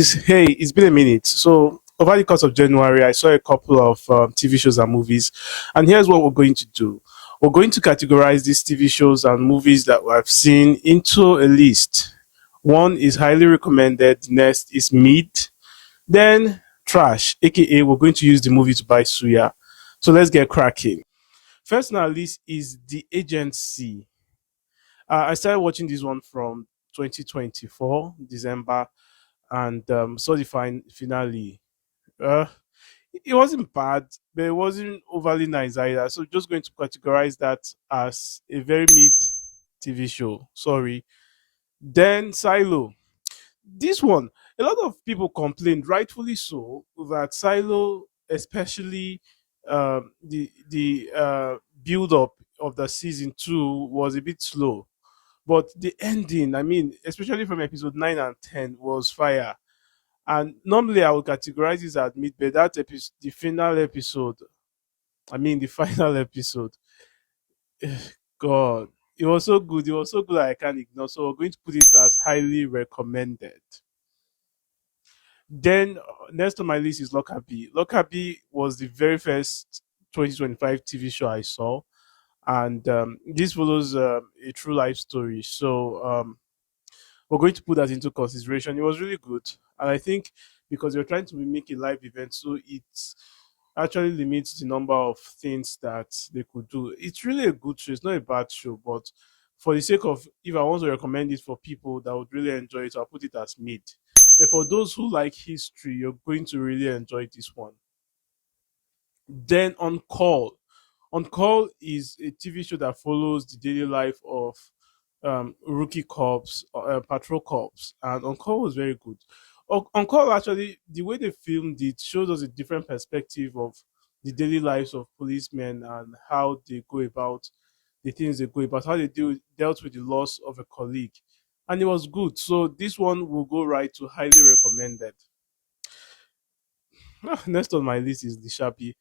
Hey, it's been a minute. So, over the course of January, I saw a couple of TV shows and movies. And here's what we're going to do: we're going to categorize these TV shows and movies that I've seen into a list. One is highly recommended, the next is mid, then trash, aka we're going to use the movie to buy suya. So, let's get cracking. First on our list is The Agency. I started watching this one from 2024, December, and saw the finale. Uh, it wasn't bad, but it wasn't overly nice either. So just going to categorize that as a very mid TV show. Sorry. Then Silo. This one, a lot of people complained, rightfully so, that Silo, especially the build up of the season two, was a bit slow. But the ending, I mean, especially from episode 9 and 10, was fire. And normally I would categorize this as mid, but that episode, the final episode, I mean the final episode, God, it was so good. It was so good I can't ignore. So we're going to put it as highly recommended. Then next on my list is Lockerbie. Lockerbie was the very first 2025 TV show I saw, and this follows a true life story. So we're going to put that into consideration. It was really good, and I think because you're trying to make a live event, so it actually limits the number of things that they could do. It's really a good show. It's not a bad show, but for the sake of if I want to recommend it for people that would really enjoy it, I'll put it as mid. But for those who like history, you're going to really enjoy this one. Then on call. On Call is a TV show that follows the daily life of rookie cops, patrol cops, and On Call was very good. On Call, actually, the way they filmed it shows us a different perspective of the daily lives of policemen and how they go about the things they go about, how they dealt with the loss of a colleague, and it was good. So this one will go right to highly recommended. Next on my list is the Sharpie.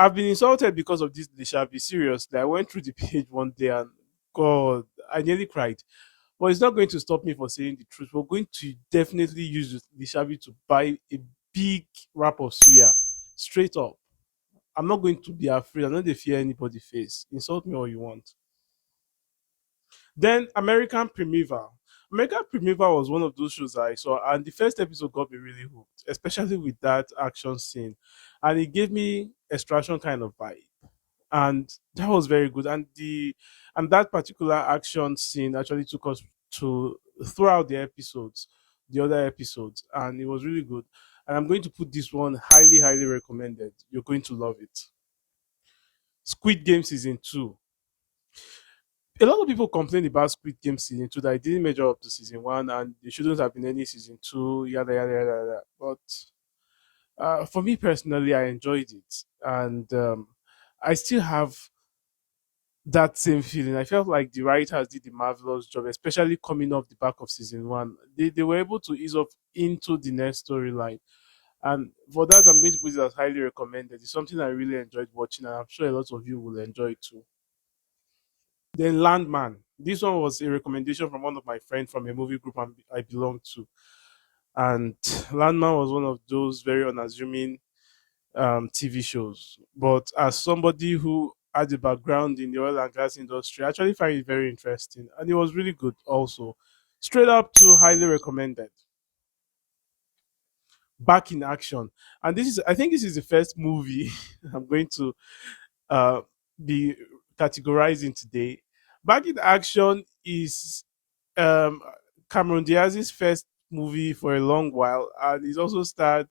I've been insulted because of this Lishabi. Seriously, I went through the page one day and God, I nearly cried. But it's not going to stop me from saying the truth. We're going to definitely use Lishabi to buy a big wrap of suya, straight up. I'm not going to be afraid. I'm not going to fear anybody face. Insult me all you want. Then American Primeval. American Primeval was one of those shows I saw, and the first episode got me really hooked, especially with that action scene, and it gave me extraction kind of vibe, and that was very good. And that particular action scene actually took us to throughout the episodes, the other episodes, and it was really good. And I'm going to put this one highly recommended. You're going to love it. Squid Game season two. A lot of people complain about Squid Game season two that it didn't measure up to season one and there shouldn't have been any season two, yada yada yada yada. But for me personally, I enjoyed it, and I still have that same feeling. I felt like the writers did a marvelous job, especially coming off the back of season one. They were able to ease off into the next storyline. And for that, I'm going to put it as highly recommended. It's something I really enjoyed watching, and I'm sure a lot of you will enjoy it too. Then Landman. This one was a recommendation from one of my friends from a movie group I belong to. And Landman was one of those very unassuming TV shows. But as somebody who had a background in the oil and gas industry, I actually find it very interesting. And it was really good also. Straight up to highly recommended. Back in Action. And I think this is the first movie I'm going to uh, be categorizing today. Back in Action is um, Cameron Diaz's first movie for a long while, and he's also starred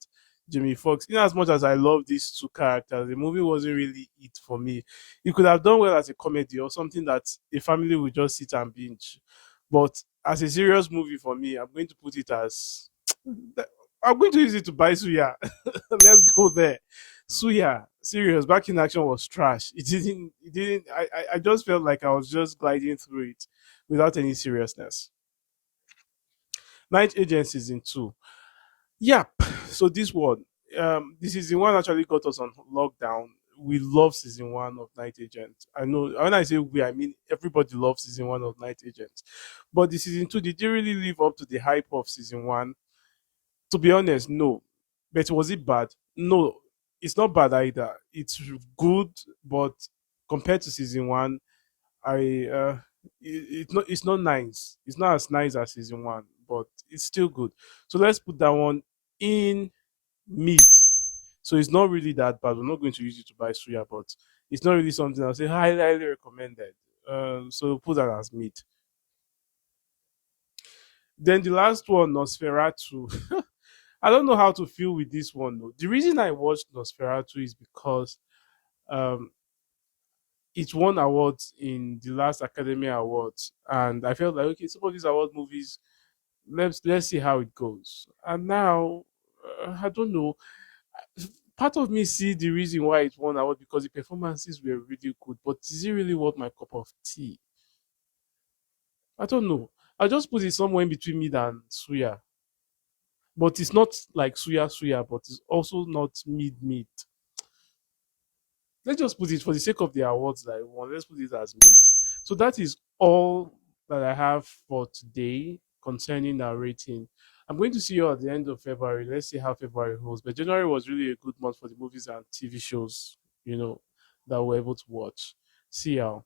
Jamie Foxx. In as much as I love these two characters, the movie wasn't really it for me. You could have done well as a comedy or something that a family would just sit and binge. But as a serious movie for me, I'm going to put it as I'm going to use it to buy suya. Let's go there. Suya, serious. Back in Action was trash. It didn't. I just felt like I was just gliding through it without any seriousness. Night Agent season two. Yep. So this one, this season one actually got us on lockdown. We love season one of Night Agent. I know when I say we, I mean everybody loves season one of Night Agent. But the season two, did you really live up to the hype of season one? To be honest, no. But was it bad? No, it's not bad either. It's good, but compared to season one, I it's not nice. It's not as nice as season one, but it's still good. So let's put that one in mid. So it's not really that bad. We're not going to use it to buy suya, but it's not really something I'll say highly recommended. So put that as mid. Then the last one, Nosferatu. I don't know how to feel with this one though. The reason I watched Nosferatu is because um, it won awards in the last Academy Awards, and I felt like okay, some of these award movies, let's see how it goes. And now, I don't know. Part of me see the reason why it won award because the performances were really good, but is it really worth my cup of tea? I don't know. I just put it somewhere in between mid and Suya, but it's not like Suya, but it's also not mid. Let's just put it for the sake of the awards that I won. Let's put it as mid. So that is all that I have for today concerning our rating. I'm going to see you at the end of February. Let's see how February holds. But January was really a good month for the movies and TV shows, that we're able to watch. See y'all.